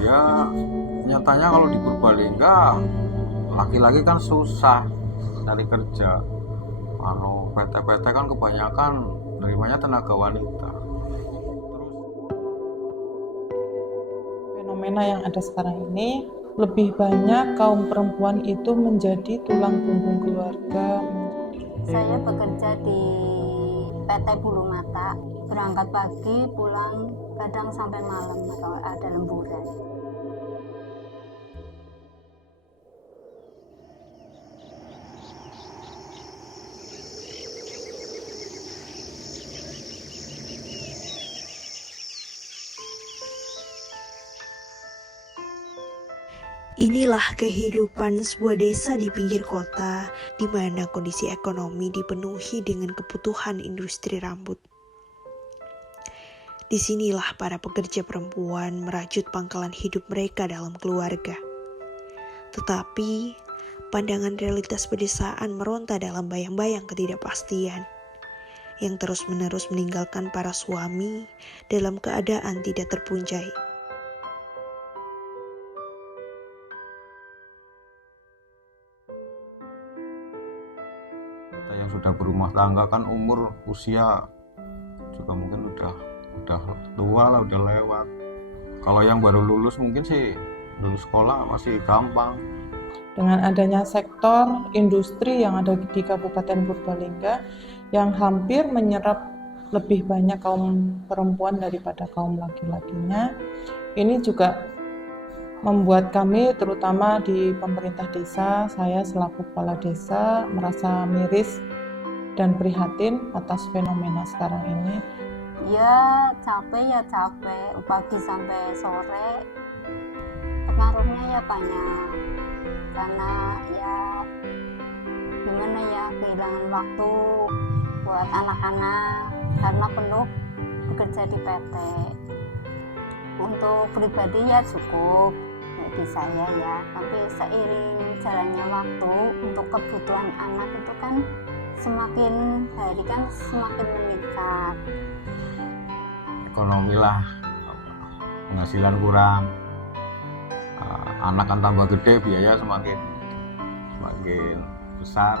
Ya, nyatanya kalau di Purbalingga laki-laki kan susah cari kerja. PT-PT kan kebanyakan nerimanya tenaga wanita. Fenomena yang ada sekarang ini, lebih banyak kaum perempuan itu menjadi tulang punggung keluarga. Saya bekerja di PT Bulu Mata, berangkat pagi, pulang kadang sampai malam kalau ada lemburan. Inilah kehidupan sebuah desa di pinggir kota, di mana kondisi ekonomi dipenuhi dengan kebutuhan industri rambut. Disinilah para pekerja perempuan merajut pangkalan hidup mereka dalam keluarga. Tetapi, pandangan realitas pedesaan meronta dalam bayang-bayang ketidakpastian, yang terus-menerus meninggalkan para suami dalam keadaan tidak terpunjai. Kita yang sudah berumah tangga kan umur usia juga mungkin udah tua lah, udah lewat. Kalau yang baru lulus mungkin sih lulus sekolah masih gampang. Dengan adanya sektor industri yang ada di Kabupaten Purbalingga yang hampir menyerap lebih banyak kaum perempuan daripada kaum laki-lakinya, ini juga membuat kami, terutama di pemerintah desa, saya selaku kepala desa merasa miris dan prihatin atas fenomena sekarang ini. Ya capek, pagi sampai sore, pengaruhnya ya banyak. Karena ya gimana ya, kehilangan waktu buat anak-anak karena penuh bekerja di PT. Untuk pribadi ya cukup bagi saya ya, tapi seiring jalannya waktu untuk kebutuhan anak itu kan semakin hari kan semakin meningkat. Ekonomi lah, penghasilan kurang, anak kan tambah gede, biaya semakin besar.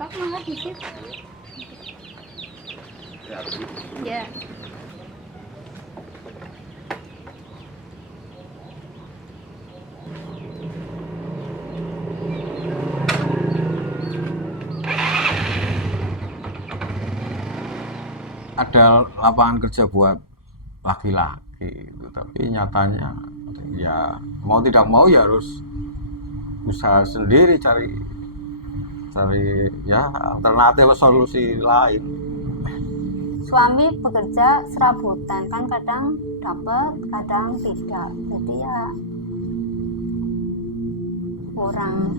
Pak malah di situ. Ya. Ada lapangan kerja buat laki-laki gitu, tapi nyatanya ya mau tidak mau ya harus usaha sendiri, cari ya alternatif solusi lain. Suami bekerja serabutan kan, kadang dapat kadang tidak, jadi ya kurang.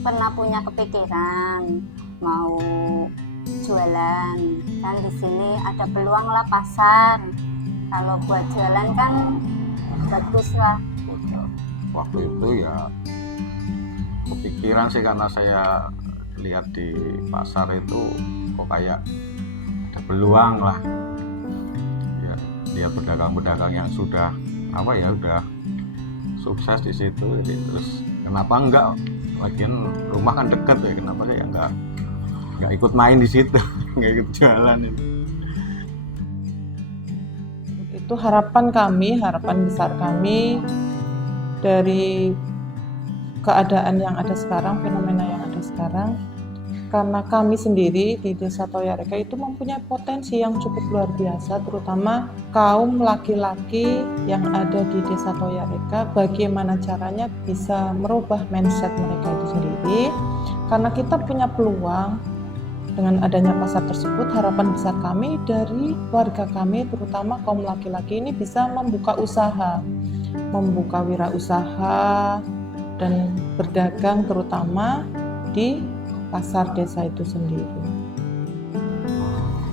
Pernah punya kepikiran mau jualan, kan di sini ada peluang lah pasar, kalau buat jualan kan bagus lah gitu. Waktu itu ya kepikiran sih, karena saya lihat di pasar itu kok kayak ada peluang lah ya, lihat pedagang-pedagang yang sudah udah sukses di situ, jadi terus kenapa enggak, lagian rumah kan deket ya, kenapa saya enggak nggak ikut main di situ, nggak ikut jualan itu. Itu harapan besar kami dari keadaan yang ada sekarang, fenomena yang ada sekarang. Karena kami sendiri di Desa Toyareka itu mempunyai potensi yang cukup luar biasa, terutama kaum laki-laki yang ada di Desa Toyareka, bagaimana caranya bisa merubah mindset mereka itu sendiri. Karena kita punya peluang dengan adanya pasar tersebut, harapan besar kami dari warga kami, terutama kaum laki-laki ini bisa membuka usaha, membuka wirausaha dan berdagang terutama di pasar desa itu sendiri.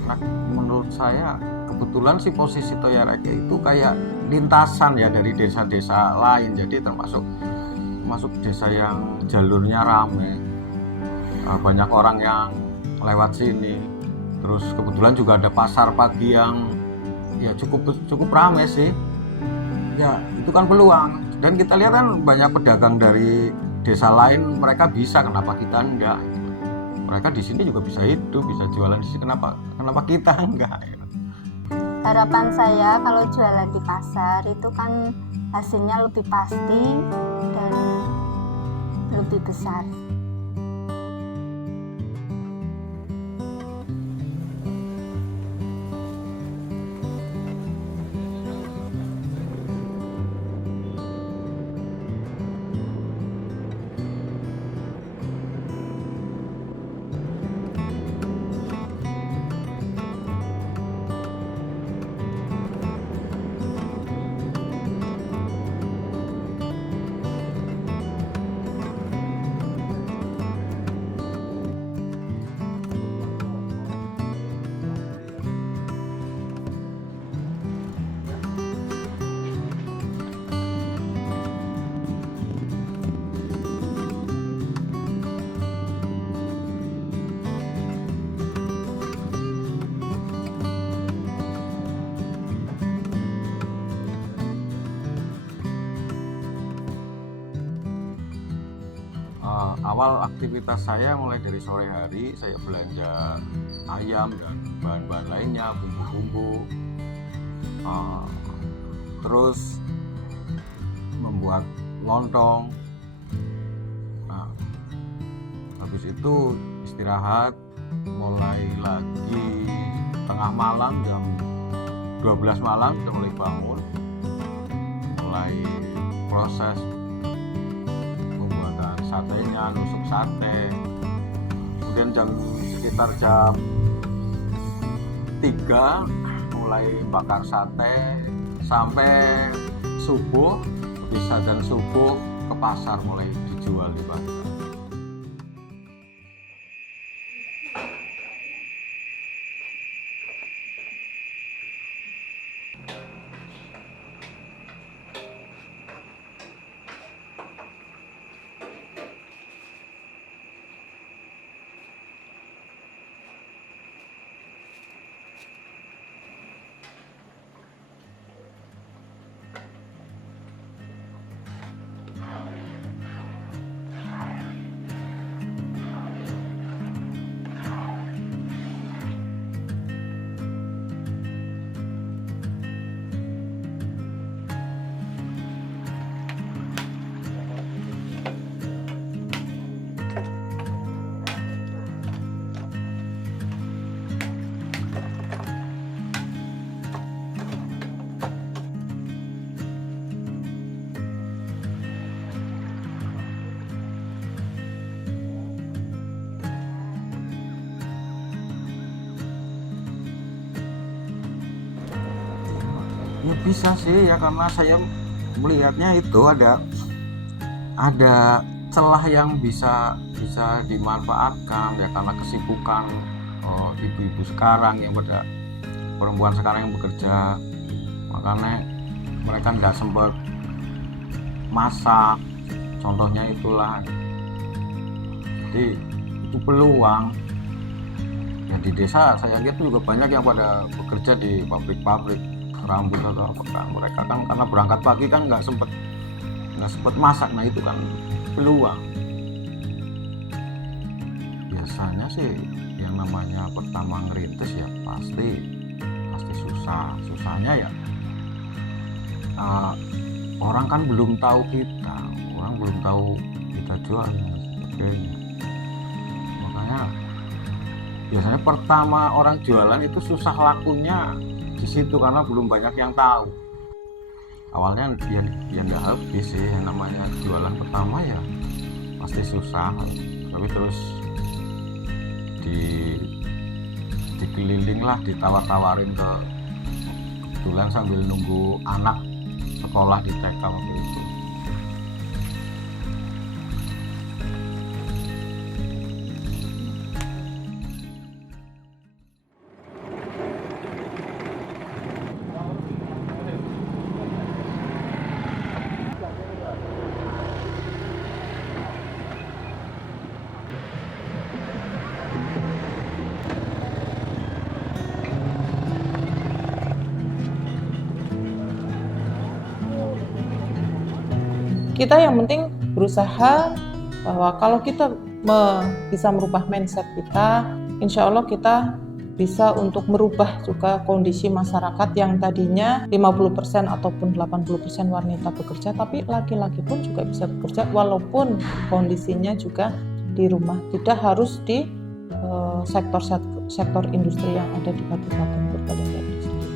Nah, menurut saya kebetulan sih posisi Toyareka itu kayak lintasan ya dari desa-desa lain, jadi termasuk desa yang jalurnya ramai, banyak orang yang lewat sini. Terus kebetulan juga ada pasar pagi yang ya cukup ramai sih. Ya itu kan peluang, dan kita lihat kan banyak pedagang dari desa lain, mereka bisa, kenapa kita enggak? Mereka di sini juga bisa hidup, bisa jualan di sini, kenapa kita enggak? Harapan saya kalau jualan di pasar itu kan hasilnya lebih pasti dan lebih besar. Awal aktivitas saya mulai dari sore hari, saya belanja ayam dan bahan-bahan lainnya, bumbu-bumbu, terus membuat lontong. Nah, habis itu istirahat, mulai lagi tengah malam jam 12 malam kita mulai bangun, mulai proses satenya, nusuk sate. Kemudian sekitar jam 3 mulai bakar sate sampai subuh, habis adzan subuh ke pasar mulai dijual di pasar. Ya bisa sih ya, karena saya melihatnya itu ada celah yang bisa dimanfaatkan ya, karena kesibukan ibu-ibu sekarang yang perempuan sekarang yang bekerja, makanya mereka nggak sempat masak, contohnya itulah. Jadi itu peluang ya. Di desa saya lihat juga banyak yang pada bekerja di pabrik-pabrik rambut atau apa kan, mereka kan karena berangkat pagi kan nggak sempet masak. Nah itu kan peluang biasanya sih yang namanya pertama ngerintis ya pasti susahnya ya orang kan belum tahu kita, orang belum tahu kita jual dan sebagainya. Makanya biasanya pertama orang jualan itu susah lakunya di situ karena belum banyak yang tahu. Awalnya ya nggak habis sih, yang namanya jualan pertama ya pasti susah, tapi terus dikeliling lah, ditawar-tawarin kebetulan sambil nunggu anak sekolah di TK waktu itu. Kita yang penting berusaha bahwa kalau kita bisa merubah mindset kita, insya Allah kita bisa untuk merubah juga kondisi masyarakat yang tadinya 50% ataupun 80% wanita bekerja, tapi laki-laki pun juga bisa bekerja walaupun kondisinya juga di rumah, tidak harus di sektor industri yang ada di Kabupaten Purbalingga ini sendiri.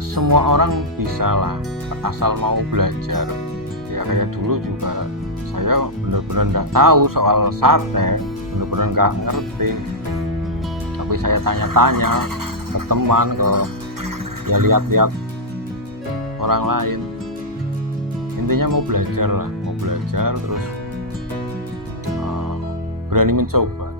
Semua orang bisa lah, asal mau belajar. Ya kayak dulu juga saya benar-benar nggak tahu soal sate, benar-benar nggak ngerti. Tapi saya tanya-tanya ke teman, ya lihat-lihat orang lain. Intinya mau belajar lah, mau belajar terus berani mencoba.